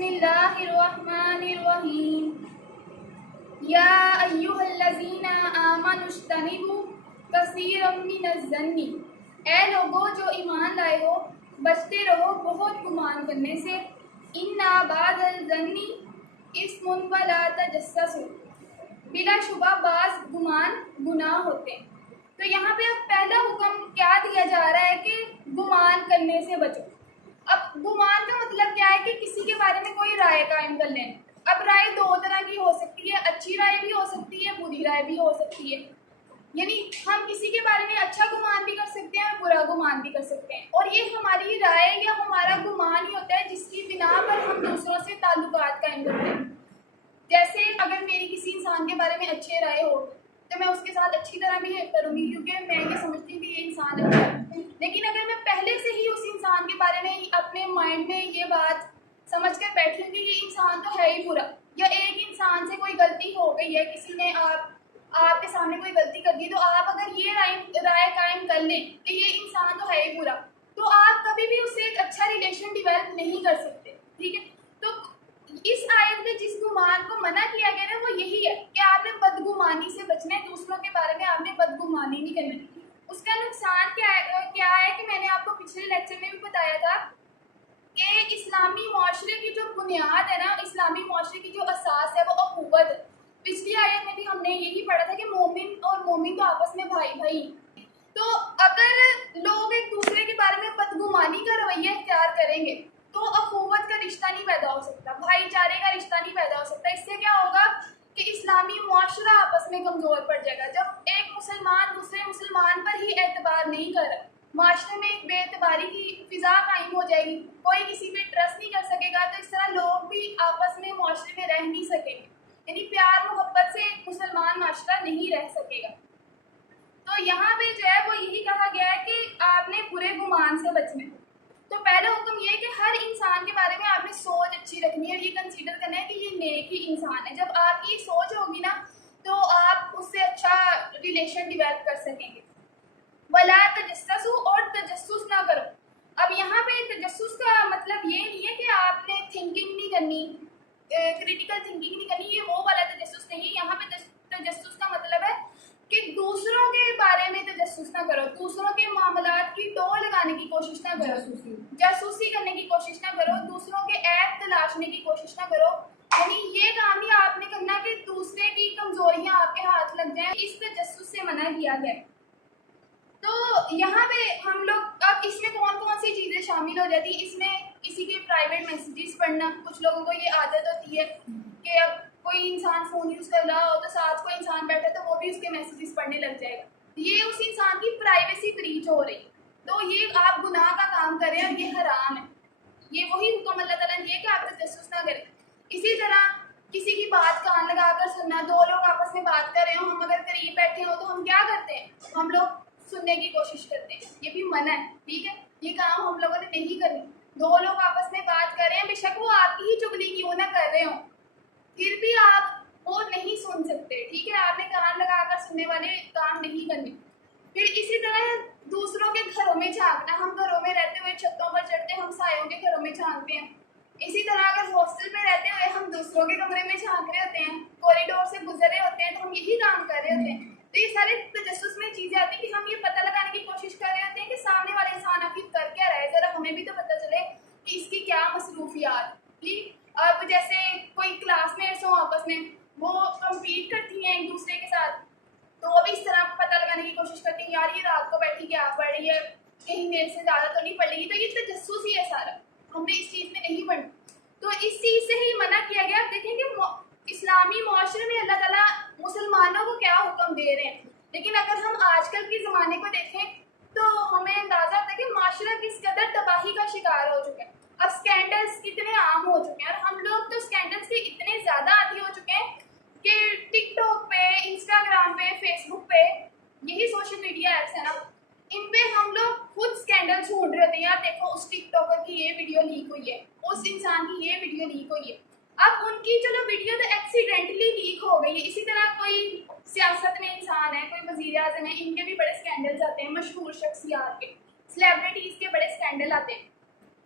بسم اللہ الرحمن الرحیم یا ایھا الذین آمنوا اجتنبوا کثیرا من الظن، اے لوگو جو ایمان لائے ہو بچتے رہو بہت گمان کرنے سے، ان بعض الظن اسم ولا تجسسوا، بلا شبہ بعض گمان گناہ ہوتے ہیں۔ تو یہاں پہ اب پہلا حکم کیا دیا جا رہا ہے کہ گمان کرنے سے بچو۔ اب گمان کا مطلب کیا ہے کہ کسی کے بارے میں کوئی رائے قائم کر لیں۔ اب رائے دو طرح کی ہو سکتی ہے، اچھی رائے بھی ہو سکتی ہے، بری رائے بھی ہو سکتی ہے۔ یعنی ہم کسی کے بارے میں اچھا گمان بھی کر سکتے ہیں اور برا گمان بھی کر سکتے ہیں، اور یہ ہماری رائے یا ہمارا گمان ہی ہوتا ہے جس کی بنا پر ہم دوسروں سے تعلقات قائم کرتے ہیں۔ جیسے اگر میری کسی انسان کے بارے میں اچھے رائے ہو تو میں اس کے ساتھ اچھی طرح بہیو کروں گی، کیونکہ میں یہ سمجھتی ہوں کہ یہ انسان اچھا ہے۔ لیکن اگر میں پہلے سے ہی اس انسان کے بارے میں اپنے مائنڈ میں یہ بات سمجھ کر بیٹھی ہوں کہ یہ انسان تو ہے ہی برا، یا ایک انسان سے کوئی غلطی ہو گئی ہے، کسی نے آپ کے سامنے کوئی غلطی کر دی، تو آپ اگر یہ رائے قائم کر لیں کہ یہ انسان تو ہے ہی برا، تو آپ کبھی بھی اس سے ایک اچھا ریلیشن ڈیولپ نہیں کر سکتے، ٹھیک ہے؟ تو اس آیت میں جس گمان کو منع کیا گیا ہے وہ یہی ہے کہ آپ نے بدگمانی سے بچنا ہے، دوسروں کے بارے میں آپ نے بدگمانی نہیں کرنی۔ اس کا نقصان کیا ہے کہ میں نے آپ کو پچھلے لیکچر میں بھی بتایا تھا کہ اسلامی معاشرے کی جو بنیاد ہے نا، اسلامی معاشرے کی جو اساس ہے وہ اخوت ہے۔ پچھلی آیت میں بھی ہم نے یہی پڑھا تھا کہ مومن اور مومن تو آپس میں بھائی بھائی۔ تو اگر لوگ ایک دوسرے کے بارے میں بدگمانی کا رویہ اختیار کریں گے تو اخوت کا رشتہ نہیں پیدا ہو سکتا، بھائی چارے کا رشتہ نہیں پیدا ہو سکتا۔ اس سے کیا ہوگا کہ اسلامی معاشرہ آپس میں کمزور پڑ جائے گا۔ جب ایک مسلمان دوسرے مسلمان پر ہی اعتبار نہیں کر رہا، معاشرے میں ایک بے اعتباری کی فضا قائم ہو جائے گی، کوئی کسی پہ ٹرسٹ نہیں کر سکے گا، تو اس طرح لوگ بھی آپس میں معاشرے میں رہ نہیں سکیں گے، یعنی پیار محبت سے ایک مسلمان معاشرہ نہیں رہ سکے گا۔ تو یہاں پہ جو ہے وہ یہی کہا گیا ہے کہ آپ نے برے گمان سے بچنا ہے۔ تو پہلا حکم یہ ہے کہ ہر انسان کے بارے میں آپ نے سوچ اچھی رکھنی ہے اور یہ کنسیڈر کرنا ہے کہ یہ نیک ہی انسان ہے۔ جب آپ کی سوچ ہوگی نا تو آپ اس سے اچھا ریلیشن ڈیولپ کر سکیں گے۔ ولا تجسسوا، اور تجسس نہ کرو۔ اب یہاں پہ تجسس کا مطلب یہ نہیں ہے کہ آپ نے تھنکنگ نہیں کرنی، کریٹیکل تھنکنگ نہیں کرنی، یہ وہ والا تجسس نہیں ہے۔ یہاں پہ تجسس کا مطلب ہے کہ دوسروں کے بارے میں تجسس نہ کرو، دوسروں کے معاملات کی ٹو لگانے کی کوشش نہ کرو، جاسوسی کرنے کی کوشش نہ کرو، دوسروں کے عیب تلاشنے کی کوشش نہ کرو۔ یعنی یہ کام نہیں آپ نے کرنا کہ دوسرے کی کمزوریاں آپ کے ہاتھ لگ جائیں، اس تجسس سے منع کیا گیا۔ تو یہاں پہ ہم لوگ اب اس میں کون کون سی چیزیں شامل ہو جاتی ہیں؟ اس میں کسی کے پرائیویٹ میسیجز پڑھنا، کچھ لوگوں کو یہ عادت ہوتی ہے کہ اب کوئی انسان فون یوز کر رہا ہو تو ساتھ کوئی انسان بیٹھا تو وہ بھی اس کے میسیجز پڑھنے لگ جائے گا، یہ اس انسان کی پرائیویسی بریچ ہو رہی، تو یہ آپ گناہ کا کام کریں اور یہ حرام ہے۔ یہ وہی حکم اللہ تعالیٰ نے دیا کہ آپ تجسس نہ کریں۔ اسی طرح کسی کی بات کان لگا کر سننا، دو لوگ آپس میں بات کر رہے ہوں، ہم اگر قریب بیٹھے ہوں تو ہم کیا کرتے ہیں؟ ہم لوگ سننے کی کوشش کرتے ہیں، یہ بھی منع ہے، ٹھیک ہے؟ یہ کام ہم لوگوں نے نہیں کرنی۔ دو لوگ آپس میں بات کر رہے ہیں، بے شک وہ آپ کی ہی چگلی کیوں نہ کر رہے ہوں، پھر بھی آپ وہ نہیں سن سکتے، ٹھیک ہے؟ آپ نے کان لگا کر سننے والے کام نہیں کرنے۔ پھر اسی طرح دوسروں کے گھروں میں جھانکنا، ہم گھروں میں رہتے ہوئے چھتوں پر چڑھتے ہیں، ہم سایوں کے گھروں میں جھانکتے ہیں۔ اسی طرح اگر ہاسٹل میں رہتے ہوئے ہم دوسروں کے کمرے میں جھانک رہے ہوتے ہیں، کوریڈور سے گزر رہے ہوتے ہیں، تو ہم یہی کام کر رہے ہوتے ہیں۔ تو یہ سارے تجسس میں چیزیں آتی ہیں کہ ہم یہ پتہ لگانے کی کوشش کر رہے ہوتے ہیں کہ سامنے والے انسان آخر کر کیا رہا ہے، ذرا ہمیں بھی تو پتہ چلے کہ اس کی کیا مصروفیات، ٹھیک؟ اب جیسے کوئی کلاس میٹس ہوں آپس میں، وہ کمپیٹ کرتی ہیں ایک دوسرے کے ساتھ، تو وہ بھی اس طرح پتہ لگانے کی کوشش کرتی ہیں یار یہ رات کو بیٹھی کیا پڑھ رہی ہے، کہیں میرے سے زیادہ تو نہیں پڑھ رہی، تو یہ تجسس ہی ہے سارا، ہم نے اس چیز میں نہیں پڑھنا۔ تو اس چیز سے ہی منع کیا گیا۔ آپ دیکھیں کہ اسلامی معاشرے میں اللہ تعالیٰ مسلمانوں کو کیا حکم دے رہے ہیں، لیکن اگر ہم آج کل کے زمانے کو دیکھیں تو ہمیں اندازہ ہوتا ہے کہ معاشرہ کس قدر تباہی کا شکار ہو چکا ہے۔ اب اسکینڈلس کتنے عام ہو چکے ہیں، اور ہم لوگ تو اسکینڈلس کے اتنے زیادہ عادی ہو چکے ہیں کہ ٹک ٹاک پہ، انسٹاگرام پہ، فیس بک پہ، یہی سوشل میڈیا ایپس ہیں نا، ان پہ ہم لوگ خود اسکینڈل ڈھونڈ رہے ہوتے ہیں، یار دیکھو اس ٹک ٹاکر کی یہ ویڈیو لیک ہوئی ہے، اس انسان کی یہ ویڈیو لیک ہوئی ہے۔ اب ان کی چلو ویڈیو تو ایکسیڈنٹلی لیک ہو گئی ہے، اسی طرح کوئی سیاست میں انسان ہے، کوئی وزیر اعظم ہے، ان کے بھی بڑے اسکینڈلز آتے ہیں، مشہور شخصیات کے، سلیبریٹیز کے بڑے اسکینڈل آتے ہیں۔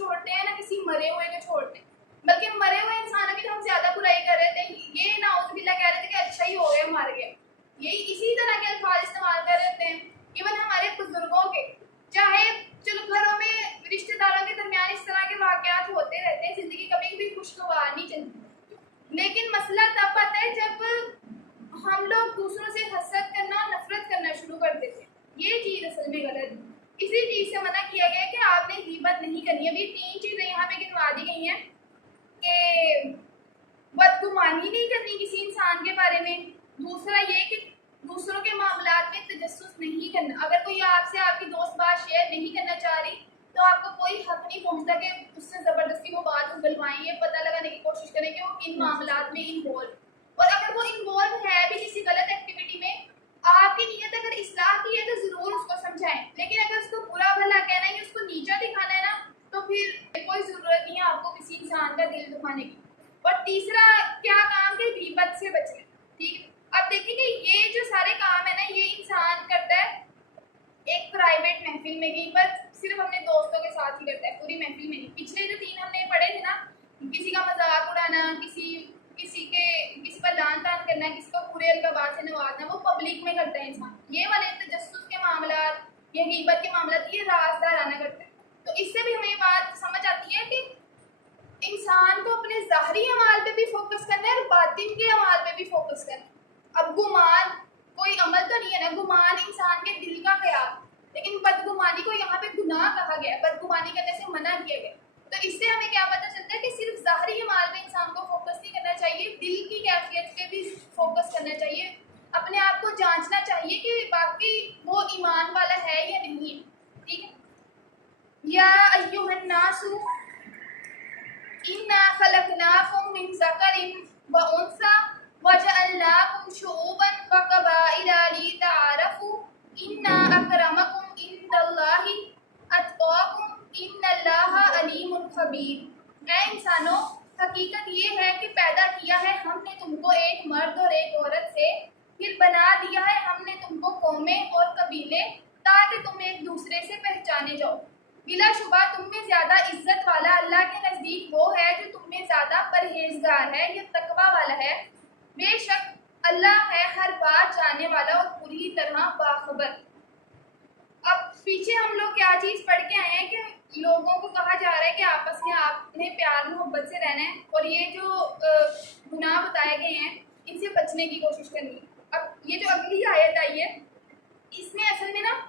چھوڑتے ہیں نہ کسی مرے ہوئے کو چھوڑتے ہیں، بلکہ مرے ہوئے انسانوں کی تو ہم زیادہ برائی کر رہے تھے، یہ نعوذ باللہ کہہ رہے تھے کہ اچھا ہی ہو گیا مر گیا، یہی اسی طرح کے الفاظ استعمال کر رہے ہیں۔ ایون ہمارے بزرگوں کے، چاہے چلو گھروں میں رشتہ داروں کے درمیان اس طرح کے واقعات ہوتے رہتے ہیں، زندگی کبھی بھی خوشگوار نہیں چلتی، لیکن مسئلہ تب آتا ہے جب ہم لوگ دوسروں سے حسد کرنا اور نفرت کرنا شروع کر دیتے ہیں، یہ چیز اصل میں غلط ہے۔ اسی چیز سے منع کیا گیا کہ آپ نے غیبت نہیں کرنی۔ ابھی 3 چیزیں یہاں پہ گنوا دی گئی ہیں کہ بدگمانی نہیں کرنی کسی انسان کے بارے میں، دوسرا یہ کہ دوسروں کے معاملات میں تجسس نہیں کرنا، اگر کوئی آپ سے آپ کی دوست بات شیئر نہیں کرنا چاہ رہی تو آپ کو کوئی حق نہیں پہنچتا کہ اس سے زبردستی وہ بات اگلوائیں، یہ پتہ لگانے کی کوشش کریں کہ وہ کن معاملات میں انوالو، اور اگر وہ انوالو ہے بھی کسی غلط ایکٹیویٹی میں، آپ کی نیت اگر اصلاح کی ہے تو ضرور اس کو سمجھائیں، لیکن اگر اس کو برا بھلا کہنا ہے یا اس کو نیچا دکھانا ہے نا تو پھر کوئی ضرورت نہیں ہے آپ کو کسی انسان کا دل دکھانے کی۔ اور تیسرا کیا کام کہ غیبت سے بچنا، ٹھیک ہے؟ اب دیکھیں کہ یہ جو سارے کام ہے نا یہ انسان کرتا ہے ایک پرائیویٹ محفل میں، غیبت صرف اپنے دوستوں کے ساتھ ہی کرتا ہے، پوری محفل میں نہیں۔ پچھلے جو 3 ہم نے پڑھے تھے نا، کسی کا مذاق اڑانا، کسی پر لعن طعن کرنا، کسی کو برے القابات سے نوازنا، وہ پبلک میں کرتا ہے انسان۔ یہ والے تجسس کے معاملات یا غیبت کے معاملات یہ رازدارانہ کرتا ہے۔ تو اس سے بھی ہمیں یہ بات سمجھ آتی ہے کہ انسان کو اپنے ظاہری اعمال پہ بھی فوکس کرنا ہے اور باطن کے اعمال پہ بھی فوکس کرنا ہے۔ اب گمان کوئی عمل تو نہیں ہے نا، گمان انسان کے دل کا خیال، لیکن بدگمانی کو یہاں پہ گناہ کہا گیا ہے، بدگمانی کرنے سے منع کیا گیا۔ تو اس سے ہمیں کیا پتہ چلتا ہے کہ صرف ظاہری اعمال پہ انسان کو فوکس نہیں کرنا چاہیے، دل کی کیفیت پہ بھی فوکس کرنا چاہیے، اپنے آپ کو جانچنا چاہیے کہ واقعی وہ ایمان والا ہے یا نہیں ہے، ٹھیک ہے؟ یا ایھا الناس انا خلقناکم من ذکر و انثی وجعلناکم شعوبا وقبائل لتعارفوا ان اکرمکم عند اللہ اتقاکم ان اللہ علیم خبیر۔ اے انسانوں، حقیقت یہ ہے کہ پیدا کیا ہے ہم نے تم کو ایک مرد اور ایک عورت سے، پھر بنا دیا ہے ہم نے تم کو قومیں اور قبیلے تاکہ تم ایک دوسرے سے پہچانے جاؤ۔ بلا شبہ تم میں زیادہ عزت والا اللہ کے نزدیک وہ ہے جو تم میں زیادہ پرہیزگار ہے یا تقوی والا ہے، بے شک اللہ ہے ہر بات جاننے والا اور پوری طرح باخبر۔ اب پیچھے ہم لوگ کیا چیز پڑھ کے آئے ہیں کہ لوگوں کو کہا جا رہا ہے کہ آپس میں آپ نے پیار محبت سے رہنا ہے، اور یہ جو گناہ بتائے گئے ہیں ان سے بچنے کی کوشش کرنی ہے۔ اب یہ جو اگلی آیت آئی ہے اس میں اصل میں نا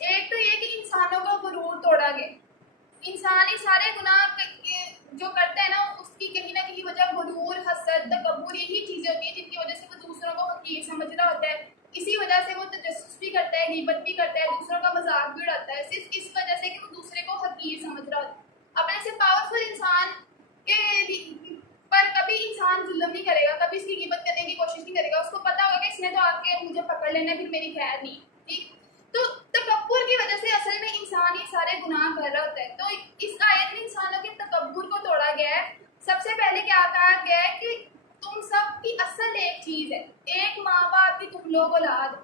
ایک تو یہ کہ انسانوں کا غرور توڑا گیا، انسان ہی سارے گناہ جو کرتا ہے نا اس کی کہیں نہ کہیں وجہ غرور، حسد، تکبر یہی چیزیں ہوتی ہیں جن کی وجہ سے وہ دوسروں کو حقیر سمجھ رہا ہوتا ہے، اسی وجہ سے وہ تجسس بھی کرتا ہے، غیبت بھی کرتا ہے، دوسروں کا مذاق بھی اڑاتا ہے، صرف اس وجہ سے کہ وہ دوسرے کو حقیر سمجھ رہا ہوتا ہے۔ اپنے سے پاورفل انسان کے پر کبھی انسان ظلم نہیں کرے گا، کبھی اس کی غیبت کرنے کی کوشش نہیں کرے گا، اس کو پتا ہوگا کہ اس نے تو آ کے مجھے پکڑ لینا ہے، پھر میری خیر نہیں، ٹھیک؟ تو تکبر کی وجہ سے اصل میں انسان یہ سارے گناہ کر رہا ہوتا ہے۔ تو اس آیت میں انسانوں کے تکبر کو توڑا گیا ہے۔ سب سے پہلے کیا کہا گیا ہے کہ تم سب کی اصل ایک چیز ہے، ایک ماں باپ کی تم لوگ اولاد ہو۔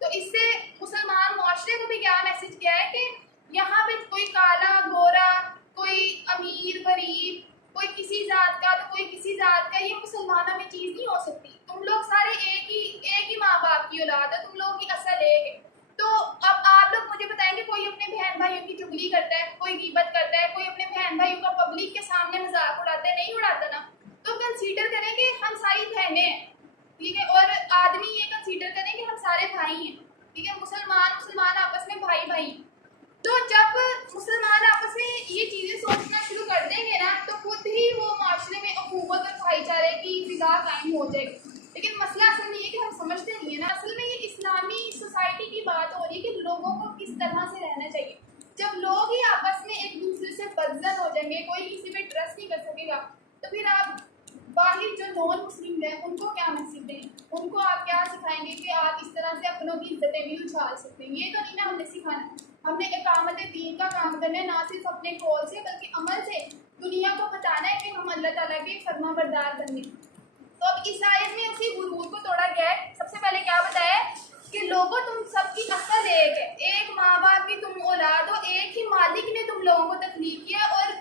تو اس سے مسلمان معاشرے کو بھی کیا میسج کیا ہے کہ یہاں پہ کوئی کالا گورا، کوئی امیر غریب، کوئی کسی ذات کا تو کوئی کسی ذات کا، یہ مسلمانوں میں چیز نہیں ہو سکتی۔ تم لوگ سارے ایک ہی ماں باپ کی اولاد ہے، تم لوگوں کی اصل ایک ہے۔ تو اب آپ لوگ مجھے بتائیں گے کوئی اپنے بہن بھائیوں کی چغلی کرتا ہے، کوئی غیبت کرتا ہے، کوئی اپنے بہن بھائیوں کا پبلک کے سامنے مذاق اڑاتا ہے، نہیں اڑاتا نا؟ تو کنسیڈر کریں کہ ہم ساری بہنیں ہیں، ٹھیک ہے، اور آدمی یہ کنسیڈر کریں کہ ہم سارے بھائی ہیں، ٹھیک ہے، مسلمان آپس میں بھائی بھائی ہیں۔ تو جب مسلمان آپس میں یہ چیزیں سوچنا شروع کر دیں گے نا تو خود ہی وہ معاشرے میں اخوت اور بھائی چارے کی فضا قائم ہو جائے گی۔ لیکن مسئلہ اصل میں یہ کہ ہم سمجھتے نہیں ہیں نا، اصل میں یہ اسلامی سوسائٹی کی بات ہو رہی ہے کہ لوگوں کو کس طرح سے رہنا چاہیے۔ جب لوگ ہی آپس میں ایک دوسرے سے بدزن ہو جائیں گے، کوئی کسی پہ ٹرسٹ نہیں کر سکے گا، تو پھر آپ باہر جو نان مسلم ہیں ان کو کیا میسج دیں، ان کو آپ کیا سکھائیں گے کہ آپ اس طرح سے اپنوں کی عزتیں بھی اچھال سکتے ہیں؟ یہ تو نہیں نا ہم نے سکھانا۔ ہم نے اقامت دین کا کام کرنا ہے، نہ صرف اپنے قول سے بلکہ عمل سے دنیا کو بتانا ہے کہ ہم اللہ تعالیٰ کے فرما بردار بننے۔ تو اب اس آیت میں اسی غرور کو توڑا گیا ہے۔ سب سے پہلے کیا بتایا ہے کہ لوگوں تم سب کی اصل ایک ہے، ایک ماں باپ کی تم اولاد ہو، ایک ہی مالک نے تم لوگوں کو تخلیق کیا اور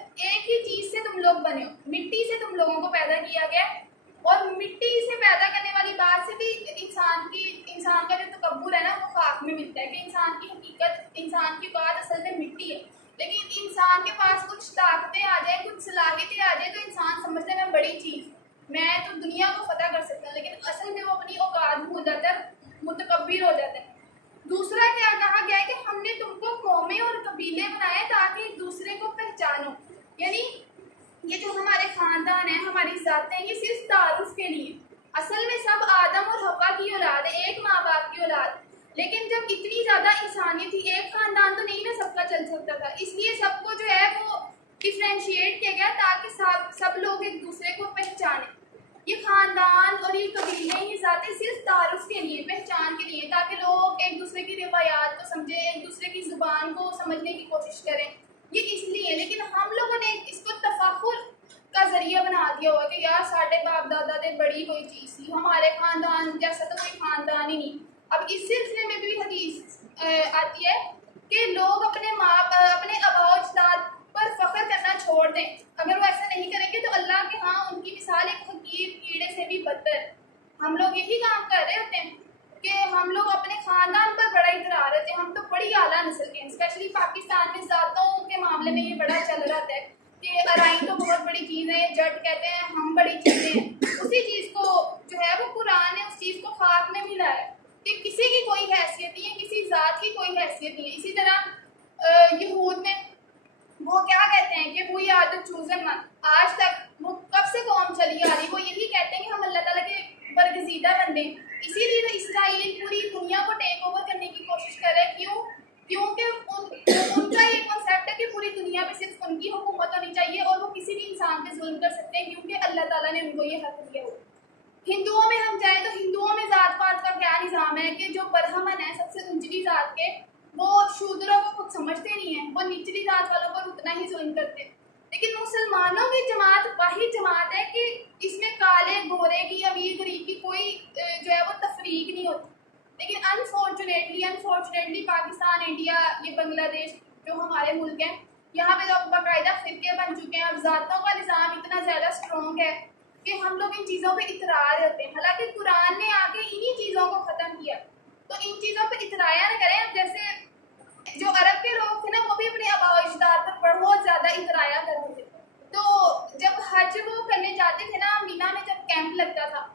دیا گیا ہے. اور مٹی سے پیدا کرنے والی بات سے بھی انسان کا جو تکبر ہے نا وہ خاک میں ملتا ہے کہ انسان کی حقیقت، انسان کی بات اصل میں مٹی ہے. لیکن انسان کے پاس کچھ طاقتیں آ جائیں، کچھ صلاحیتیں آ جائیں تو انسان سمجھتا ہے میں بڑی چیز، میں تو دنیا کو فتح کر سکتا ہوں، لیکن اصل میں وہ اپنی اوقات بھول جاتا ہے، متکبر ہو جاتا ہے. دوسرا کیا کہا گیا ہے کہ ہم نے تم کو قومیں اور قبیلے بنائے تاکہ ایک دوسرے کو پہچانو. یعنی یہ جو ہمارے خاندان ہیں، ہماری ذاتیں ہیں، یہ صرف تعارف کے لیے. اصل میں سب آدم اور حوا کی اولاد ہے، ایک ماں باپ کی اولاد. لیکن جب اتنی زیادہ انسانیت تھی، ایک خاندان تو نہیں نا سب کا چل سکتا تھا، اس لیے سب کو جو ہے وہ ڈفرینشیٹ کیا گیا تاکہ سب لوگ ایک دوسرے کو پہچانیں. یہ خاندان اور یہ قبیلے، یہ ذاتیں صرف تعارف کے لیے، پہچان کے لیے، تاکہ لوگ ایک دوسرے کی روایات کو سمجھیں، ایک دوسرے کی زبان کو سمجھنے کی کوشش کریں، یہ اس لیے. لیکن ہم لوگوں نے اس کو تفاخر کا ذریعہ بنا دیا ہوا کہ یار ساڈے باپ دادا تے بڑی کوئی چیز تھی، ہمارے خاندان جیسا تو کوئی خاندان ہی نہیں. اب اس سلسلے میں بھی حدیث آتی ہے کہ لوگ اپنے آباء و اجداد پر فخر کرنا چھوڑ دیں. اگر وہ ایسا نہیں کریں گے تو اللہ کے ہاں ان کی مثال ایک حقیر کیڑے سے بھی بدتر. ہم لوگ یہی کام کر رہے ہوتے ہیں کہ ہم لوگ اپنے خاندان پر بڑا اترار رہتے ہیں، ہم تو بڑی اعلیٰ نسل کے ہیں. اسپیشلی پاکستان میں ذاتوں کے معاملے میں یہ بڑا چل رہا ہے کہ ارائیں تو بہت بڑی چیز ہے، جٹ کہتے ہیں ہم بڑی چیزیں ہیں. اسی چیز کو جو ہے وہ قرآن نے اس چیز کو خاک میں ملا ہے کہ کسی کی کوئی حیثیت نہیں ہے، کسی ذات کی کوئی حیثیت نہیں ہے. اسی طرح یہود میں وہ کیا کہتے ہیں کہ وہی آر دا چوزن ون. آج تک وہ کب سے قوم چلی آ رہی، وہ یہی کہتے ہیں کہ ہم اللہ تعالیٰ کے برگزیدہ بندے. اسی لیے اسرائیل پوری دنیا کو ٹیک اوور کرنے کی کوشش کر رہے ہیں. کیونکہ ان کا یہ کنسیپٹ ہے کہ پوری دنیا میں صرف ان کی حکومت ہونی چاہیے اور وہ کسی بھی انسان پہ ظلم کر سکتے ہیں کیونکہ اللہ تعالیٰ نے ان کو یہ حق دیا ہو. ہندوؤں میں ہم جائیں تو ہندوؤں میں ذات پات کا کیا نظام ہے کہ جو برہمن ہے سب سے نچلی ذات کے، وہ شودروں کو خود سمجھتے نہیں ہیں، وہ نچلی ذات والوں پر اتنا ہی ظلم کرتے. لیکن مسلمانوں کی جماعت واحد جماعت ہے کہ اس میں کالے گورے کی، امیر غریب کی کوئی جو ہے وہ تفریق نہیں ہوتی. لیکن انفارچونیٹلی پاکستان، انڈیا، یہ بنگلہ دیش جو ہمارے ملک ہیں، یہاں پہ تو باقاعدہ فرقے بن چکے ہیں. اب ذاتوں کا نظام اتنا زیادہ اسٹرانگ ہے کہ ہم لوگ ان چیزوں پہ اترار ہوتے ہیں، حالانکہ قرآن نے آ کے انہی چیزوں کو ختم کیا. تو ان چیزوں پہ اترایا نہ کریں. اب جیسے جو عرب کے لوگ تھے نا، وہ بھی اپنے آباء و اجداد پر بہت زیادہ اترایا کرتے تھے. تو جب حج وہ کرنے جاتے تھے نا، مینا میں جب کیمپ لگتا تھا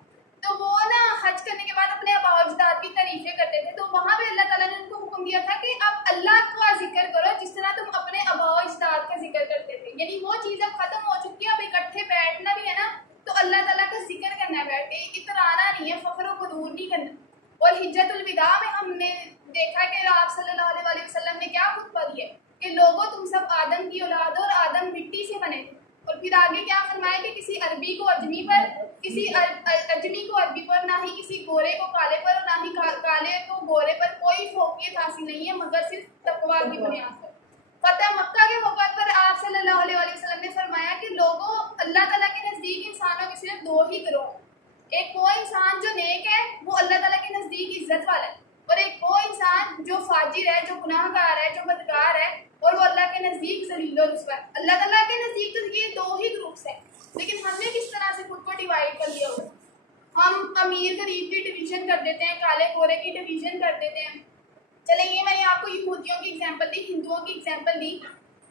تو وہ نا حج کرنے کے بعد اپنے آباء و اجداد کی تعریفیں کرتے تھے. تو وہاں پہ اللہ تعالیٰ نے ان کو حکم دیا تھا کہ اب اللہ کا ذکر کرو جس طرح تم اپنے آباء و اجداد کا ذکر کرتے تھے. یعنی وہ چیز اب ختم ہو چکی ہے. اب اکٹھے بیٹھنا بھی ہے نا تو اللہ تعالیٰ کا ذکر کرنا ہے بیٹھ کے، اترانا نہیں ہے، فخر و غرور نہیں کرنا. اور حجت الوداع میں ہم نے دیکھا کہ آپ صلی اللہ علیہ وسلم نے کیا خطبہ دیا کہ لوگوں تم سب آدم کی اولاد ہو اور آدم مٹی سے بنے تھے. اور پھر آگے کیا فرمایا کہ کسی عربی کو اجمی پر، کسی اجمی کو عربی پر، نہ ہی کسی گورے کو کالے پر، اور نہ ہی کالے کو گورے پر کوئی فوقیت حاصل نہیں ہے مگر صرف تقویٰ کی بنیاد پر. فتح مکہ کے موقع پر آپ صلی اللہ علیہ وسلم نے فرمایا کہ لوگوں اللہ تعالیٰ کے نزدیک انسانوں کے صرف دو ہی گروہ، ایک وہ انسان جو نیک ہے وہ اللہ تعالیٰ کے نزدیک عزت والا ہے، اور ایک وہ انسان جو فاجر ہے، جو گناہ گار ہے، جو بدکار ہے اور وہ اللہ کے نزدیک ذلیل و رسوا ہے. اللہ تعالیٰ کے نزدیک تو یہ دو ہی گروپس ہیں. لیکن ہم نے کس طرح سے خود کو ڈیوائڈ کر لیا ہوگا. ہم امیر غریب کی ڈویژن کر دیتے ہیں، کالے گورے کی ڈویژن کر دیتے ہیں. چلیں یہ میں نے آپ کو یہودیوں کی ایگزامپل دی، ہندوؤں کی ایگزامپل دی.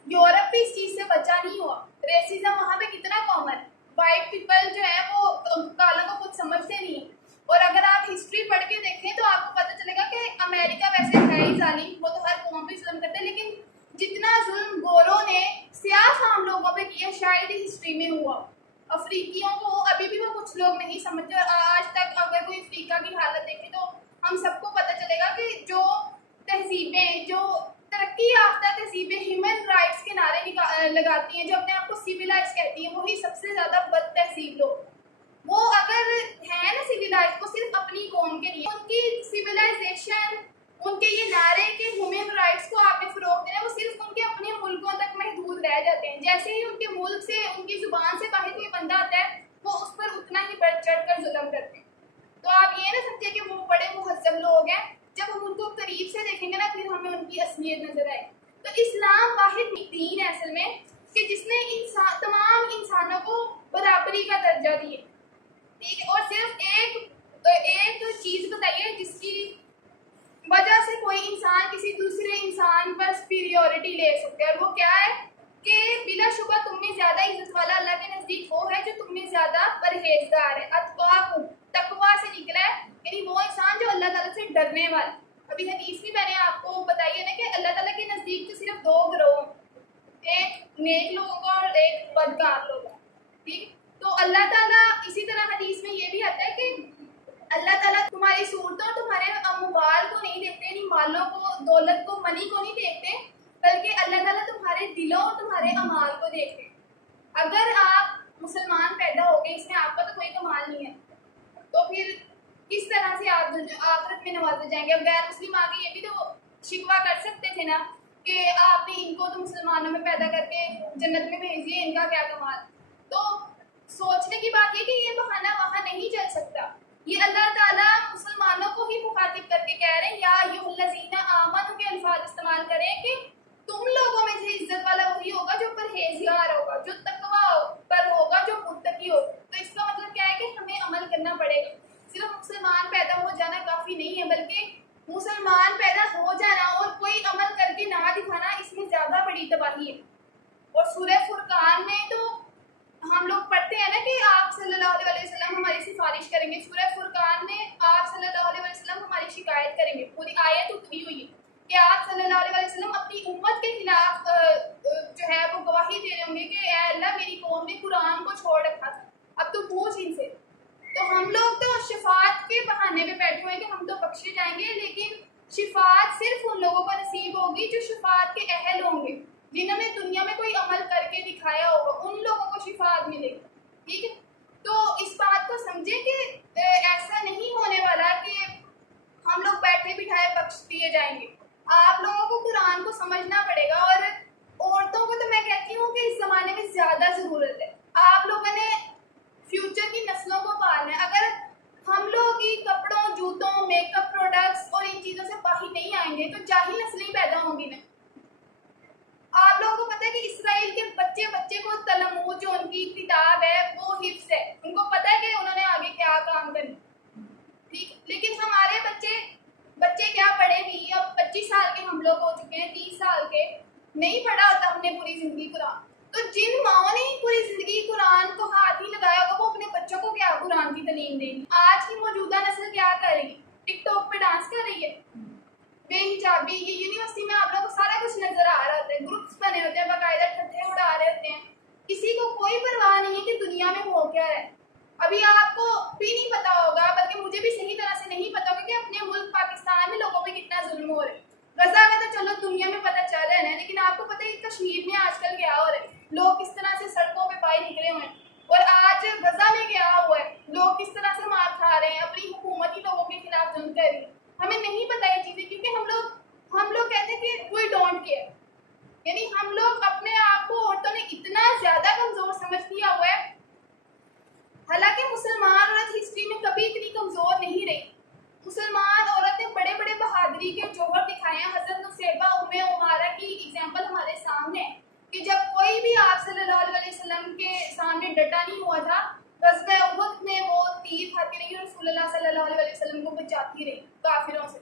یورپ بھی اس چیز سے بچا نہیں ہوا. ریسزم وہاں پہ کتنا کامن. وائٹ پیپل جو ہے وہ کالوں کو کچھ سمجھتے نہیں ہیں. اور اگر آپ ہسٹری پڑھ کے دیکھیں تو آپ کو پتہ چلے گا کہ امریکہ ویسے ہے ہی ظالم، وہ تو ہر قوم پہ ظلم کرتے ہیں، لیکن جتنا ظلم گوروں نے سیاہ فام لوگوں پہ کیا شاید ہی ہسٹری میں ہوا. افریقیوں کو ابھی بھی وہ کچھ لوگ نہیں سمجھتے. اور آج تک اگر کوئی افریقہ کی حالت دیکھے تو ہم سب کو پتہ چلے گا کہ جو تہذیبیں، جو ترقی یافتہ تہذیبیں ہیومن رائٹس کے نعرے لگاتی ہیں، جو اپنے آپ کو سویلائز کہتی ہیں، وہی سب سے زیادہ بد تہذیب لوگ. وہ اگر ہے نا سویلائز، وہ صرف اپنی قوم کے لیے، ان کی سویلائزیشن، ان کے یہ نعرے کہ ہیومن رائٹس کو آپ نے فروغ دینا، وہ صرف ان کے اپنے ملکوں تک محدود رہ جاتے ہیں. جیسے ہی ان کے ملک سے، ان کی زبان سے باہر کوئی بندہ آتا ہے وہ اس پر اتنا ہی بڑھ چڑھ کر ظلم کرتے ہیں. تو آپ یہ نہ سمجھے کہ وہ بڑے مہذب لوگ ہیں. جب ہم ان کو قریب سے دیکھیں گے نا پھر ہمیں ان کی اصلیت نظر آئے. تو اسلام واحد دین ہے اصل میں کہ جس نے تمام انسانوں کو برابری کا درجہ درجہ دیے. ٹھیک ہے, اور صرف ایک چیز بتائیے جس کی وجہ سے کوئی انسان کسی دوسرے انسان پر سپیریورٹی لے سکتے ہیں, اور وہ کیا ہے کہ بلا شبہ تم میں زیادہ عزت والا اللہ کے نزدیک وہ ہے جو تم میں زیادہ پرہیزگار ہے. اتقواکم, تقویٰ سے نکلا ہے, یعنی وہ انسان جو اللہ تعالیٰ سے ڈرنے والا. ابھی حدیث بھی میں نے آپ کو بتائی ہے نا کہ اللہ تعالیٰ کے نزدیک تو صرف دو گروہ, ایک نیک لوگوں کا اور ایک بدکار لوگوں کا. ٹھیک, تو اللہ تعالیٰ اسی طرح حدیث میں یہ بھی آتا ہے کہ اللہ تعالیٰ تمہاری صورتوں تمہارے اموال کو نہیں دیکھتے, یعنی مالوں کو, دولت کو, منی کو نہیں دیکھتے, بلکہ اللہ تعالیٰ تمہارے دلوں اور تمہارے اعمال کو دیکھتے ہیں. اگر آپ مسلمان پیدا ہو گئے, اس میں آپ کا تو کوئی کمال نہیں ہے, تو پھر کس طرح سے آپ آخرت میں نوازے جائیں گے؟ اب غیر مسلم آگے یہ بھی تو شکوہ کر سکتے تھے نا کہ آپ نے ان کو تو مسلمانوں میں پیدا کر کے جنت میں بھیج دیے, ان کا کیا کمال. تو سوچنے کی بات یہ کہ یہ بہانہ وہاں نہیں چل سکتا. یہ اللہ تعالیٰ مسلمانوں کو ہی مخاطب کر کے کہہ رہے ہیں یا ایھا الذین آمنوا کے الفاظ استعمال کریں کہ تم لوگوں میں سے عزت والا وہی ہوگا جو پرہیزگار ہوگا, جو تقویٰ پر ہوگا, جو متقی ہوگا. تو اس کا مطلب کیا ہے کہ ہمیں عمل کرنا پڑے گا. صرف مسلمان پیدا ہو جانا کافی نہیں ہے, بلکہ مسلمان پیدا ہو جانا اور کوئی عمل کر کے نہ دکھانا, اس میں زیادہ بڑی تباہی ہے. اور سورہ فرقان میں تو ہم لوگ پڑھتے ہیں نا کہ آپ صلی اللہ علیہ وسلم ہماری سفارش کریں گے. سورہ فرقان میں آپ صلی اللہ علیہ وسلم ہماری شکایت کریں گے. پوری آیت اتری ہوئی ہے کہ آپ صلی اللہ علیہ وسلم اپنی امت کے خلاف جو ہے وہ گواہی دے رہے ہوں گے کہ اے اللہ میری قوم نے قرآن کو چھوڑ رکھا تھا, اب تو پوچھ ان سے. تو ہم لوگ تو شفاعت کے بہانے پہ بیٹھے ہوئے ہیں کہ ہم تو بخشے جائیں گے, لیکن شفاعت صرف ان لوگوں کو نصیب ہوگی جو شفاعت کے اہل ہوں گے, جنہوں نے دنیا میں کوئی عمل کر کے دکھایا ہوگا, ان لوگوں کو شفاعت ملے گی. ٹھیک ہے, تو اس بات کو سمجھیں کہ ایسا نہیں ہونے والا کہ ہم لوگ بیٹھے بٹھائے بخش دیے جائیں گے. آپ لوگوں کو قرآن کو سمجھنا پڑے گا, اور عورتوں کو تو میں کہتی ہوں کہ اس زمانے میں زیادہ ضرورت ہے. آپ لوگوں نے فیوچر کی نسلوں کو پالنا ہے. اگر ہم لوگ ہی کپڑوں, جوتوں, میک اپ پروڈکٹس اور ان چیزوں سے باہر نہیں آئیں گے تو جاہل نسلیں پیدا ہوں گی نا. آپ لوگوں کو پتہ ہے کہ اسرائیل کے بچے کو تلمود جو ان کی کتاب ہے وہ حفظ ہے, ان کو پتہ ہے کہ انہوں نے آگے کیا کام کرنا. ٹھیک, لیکن ہمارے بچے کیا پڑھے بھی, اب 25 سال کے ہم لوگ ہو چکے ہیں, 30 سال کے, نہیں پڑھا ہوتا ہم نے پوری زندگی قرآن. تو جن ماؤں نے پوری زندگی قرآن کو ہاتھ ہی لگایا ہوگا وہ اپنے بچوں کو کیا قرآن کی تعلیم دیں گی؟ آج کی موجودہ نسل کیا کر رہی ہے؟ ٹک ٹاک پہ ڈانس کر رہی ہے, بے حجابی. یہ یونیورسٹی میں آپ لوگوں کو سارا کچھ نظر آ رہا ہوتا ہے, گروپس بنے ہوتے ہیں, باقاعدہ ٹھٹھے اڑا رہے ہوتے ہیں, کسی کو کوئی پرواہ نہیں ہے کہ دنیا میں ہو کیا رہا ہے. ابھی آپ کو بھی نہیں پتا ہوگا, بلکہ مجھے بھی صحیح طرح سے نہیں پتا ہوگا کہ اپنے ملک پاکستان میں لوگوں پہ کتنا ظلم ہو رہا ہے. غزہ میں تو چلو دنیا میں پتہ چل رہا ہے نا, لیکن آپ کو پتہ ہے کشمیر میں آج کل کیا ہو رہا ہے, لوگ کس طرح سے سڑکوں پہ پائے نکلے ہوئے ہیں, اور آج غزہ میں کیا ہوا ہے, لوگ کس طرح سے مار کھا رہے ہیں, اپنی حکومتی لوگوں کے خلاف جنگ کر رہی ہے. ہمیں نہیں پتا یہ چیزیں, کیونکہ ہم لوگ کہتے ہیں کہ وی ڈونٹ کیئر, یعنی ہم لوگ اپنے آپ کو عورتوں نے اتنا زیادہ کمزور سمجھ لیا ہوا ہے. حالانکہ مسلمان عورت ہسٹری میں کبھی اتنی کمزور نہیں رہی. مسلمان عورت نے بڑے بڑے بہادری کے جوہر دکھائے ہیں. حضرت نصیبہ ام عمارہ کی ایگزامپل ہمارے سامنے ہے کہ جب کوئی بھی آپ صلی اللہ علیہ وسلم کے سامنے ڈٹا نہیں ہوا تھا, غزوہ احد میں وہ تیر کھاتی رہی, رسول اللہ صلی اللہ علیہ وسلم کو بچاتی رہی کافروں سے.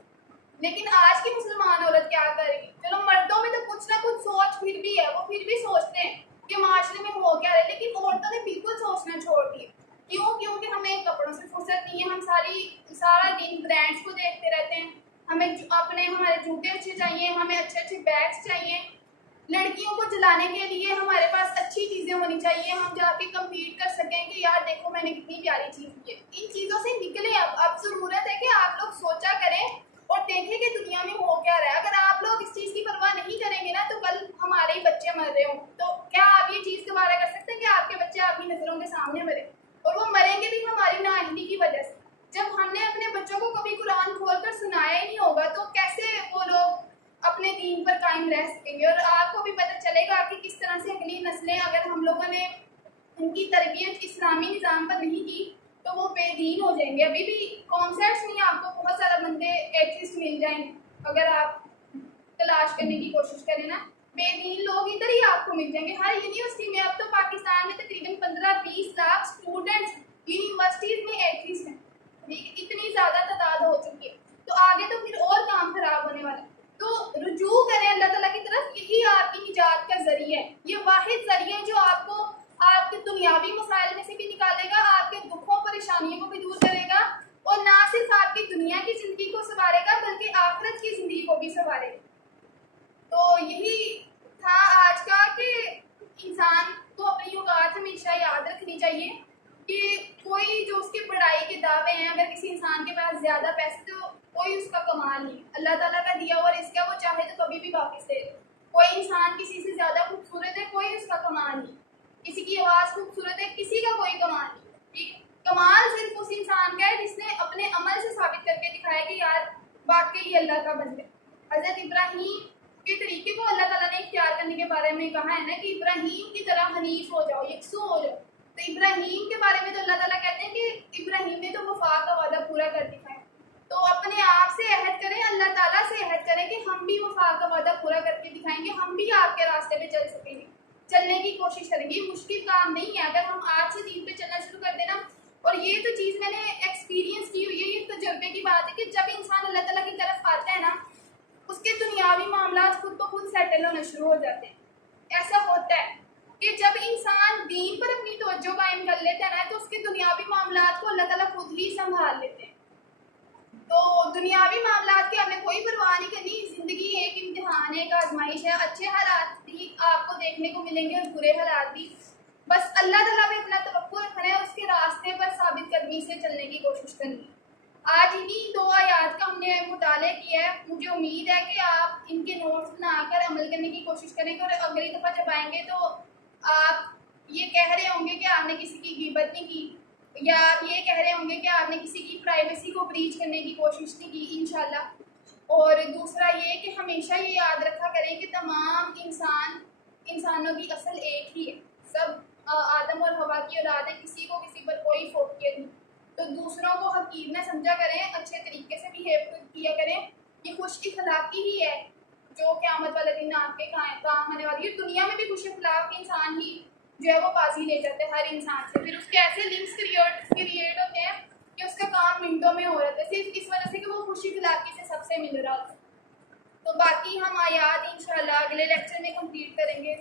لیکن آج کی مسلمان عورت کیا کرے گی؟ چلو مردوں میں تو کچھ نہ کچھ سوچ پھر بھی ہے, وہ پھر بھی سوچتے ہیں کہ معاشرے میں ہو کیا رہے, لیکن عورتوں نے بالکل سوچنا چھوڑ دیا. کیوں؟ کیونکہ ہمیں کپڑوں سے فرصت نہیں ہے, ہم سارا دن برانڈس کو دیکھتے رہتے ہیں, ہمارے جوتے اچھے چاہیے, ہمیں اچھے اچھے بیگس چاہیے, لڑکیوں کو جلانے کے لیے ہمارے پاس اچھی چیزیں ہونی چاہیے, ہم جا کے کمپیٹ کر سکیں کہ یار دیکھو میں نے کتنی پیاری چیز کی ہے. ان چیزوں سے نکلیں. اب ضرورت ہے کہ آپ لوگ سوچا کریں اور دیکھیں کہ دنیا میں ہو کیا رہا ہے. اگر آپ لوگ اس چیز کی پرواہ نہیں کریں گے نا تو کل ہمارے ہی بچے مر رہے ہوں, تو کیا آپ یہ چیز دوبارہ کر سکتے ہیں کہ آپ کے بچے آپ کی نظروں کے سامنے مرے, اور وہ مریں گے بھی ہماری نااہلی کی وجہ سے. جب ہم نے اپنے بچوں کو کبھی قرآن کھول کر سنایا ہی نہیں ہوگا تو کیسے وہ لوگ اپنے دین پر قائم رہ سکیں گے؟ اور آپ کو بھی پتہ چلے گا کہ کس طرح سے اگلی نسلیں, اگر ہم لوگوں نے ان کی تربیت اسلامی نظام پر نہیں کی تو وہ بے دین ہو جائیں گے. ابھی بھی کانسیپٹس نہیں, آپ کو بہت سارے بندے ایتھیسٹ مل جائیں گے اگر آپ تلاش کرنے کی کوشش کریں نا, بے دین لوگ ادھر ہی آپ کو مل جائیں گے. ہر یونیورسٹی میں اب تو پاکستان میں تقریباً 15-20 لاکھ اسٹوڈنٹس کے ذریعے جو آپ کو آپ کے دنیاوی مسائل میں سے بھی نکالے گا، آپ کے دکھوں پریشانیوں کو بھی دور کرے گا، اور نہ صرف آپ کی دنیا کی زندگی کو سنوارے گا بلکہ آخرت کی زندگی کو بھی سنوارے گا۔ تو یہی تھا آج کا کہ انسان کو اپنی اوقات ہمیشہ یاد رکھنی چاہیے کہ کوئی جو اس کے بڑائی کے دعوے ہیں، اگر کسی انسان کے پاس زیادہ پیسے تو کوئی اس کا کمال نہیں، اللہ تعالیٰ کا دیا ہوا رزق ہے، وہ چاہے تو کبھی بھی واپس دے۔ کوئی انسان کسی سے زیادہ خوبصورت ہے، کوئی اس کا کمال نہیں، کسی کی آواز خوبصورت ہے، کسی کا کوئی کمال نہیں، ٹھیک۔ کمال صرف اس انسان کا ہے جس نے اپنے عمل سے ثابت کر کے دکھایا کہ یار واقعی اللہ کا بندہ ہے۔ حضرت ابراہیم کے طریقے کو اللہ تعالیٰ نے اختیار کرنے کے بارے میں کہا ہے نا کہ ابراہیم کی طرح حنیف ہو جاؤ، یکسو ہو جاؤ۔ تو ابراہیم کے بارے میں تو اللہ تعالیٰ کہتے ہیں کہ ابراہیم نے تو وفا کا وعدہ پورا کر دکھایا۔ تو اپنے آپ سے عہد کریں، اللہ تعالیٰ سے عہد کریں کہ ہم بھی وفا کا وعدہ پورا کر کے دکھائیں گے، ہم بھی آپ کے راستے پہ چل سکیں گے، چلنے کی کوشش کریں گے۔ مشکل کام نہیں ہے، اگر ہم آج سے دین پہ چلنا شروع کر دینا، اور یہ تو چیز میں نے ایکسپیرینس کی ہوئی ہے، یہ تجربے کی بات ہے کہ جب انسان اللہ تعالیٰ کی طرف آتا ہے نا، اس کے دنیاوی معاملات خود بخود سیٹل ہونا شروع ہو جاتے ہیں۔ ایسا ہوتا ہے کہ جب انسان دین پر اپنی توجہ قائم کر لیتا ہے نا، تو اس کے دنیاوی معاملات کو اللہ تعالیٰ خود ہی سنبھال لیتے ہیں۔ تو دنیاوی معاملات کی ہمیں کوئی پرواہ نہیں کرنی، زندگی ایک امتحان ہے، ایک آزمائش ہے، اچھے حالات بھی آپ کو دیکھنے کو ملیں گے اور برے حالات بھی، بس اللہ تعالیٰ پہ اپنا توقع رکھنا ہے، اس کے راستے پر ثابت قدمی سے چلنے کی کوشش کرنی ہے۔ آج انہی 2 آیات کا ہم نے مطالعہ کیا ہے، مجھے امید ہے کہ آپ ان کے نوٹس بنا کر عمل کرنے کی کوشش کریں گے، اور اگلی دفعہ جب آئیں گے تو آپ یہ کہہ رہے ہوں گے کہ آپ نے کسی کی غیبت نہیں کی، یا آپ یہ کہہ رہے ہوں گے کہ آپ نے کسی کی پرائیویسی کو بریچ کرنے کی کوشش نہیں کی انشاءاللہ۔ اور دوسرا یہ کہ ہمیشہ یہ یاد رکھا کریں کہ تمام انسانوں کی اصل ایک ہی ہے، سب آدم اور حوا کی اولاد ہے، کسی کو کسی پر کوئی فوقیت نہیں۔ تو دوسروں کو حقیر نہ سمجھا کریں، اچھے طریقے سے بیہیو کیا کریں، یہ خوش اخلاقی ہی ہے جو قیامت والے دن آپ کے کام آنے والی ہے۔ دنیا میں بھی خوش اخلاق انسان ہی جو ہے وہ بازی لے جاتے ہیں ہر انسان سے، پھر اس کے ایسے لنکس کریٹ ہوتے ہیں کہ اس کا کام منٹوں میں ہو رہا ہے، صرف اس وجہ سے کہ وہ خوش اخلاقی سے سب سے مل رہا ہوتا ہے۔ تو باقی ہم آیات انشاءاللہ اگلے لیکچر میں کمپلیٹ کریں گے۔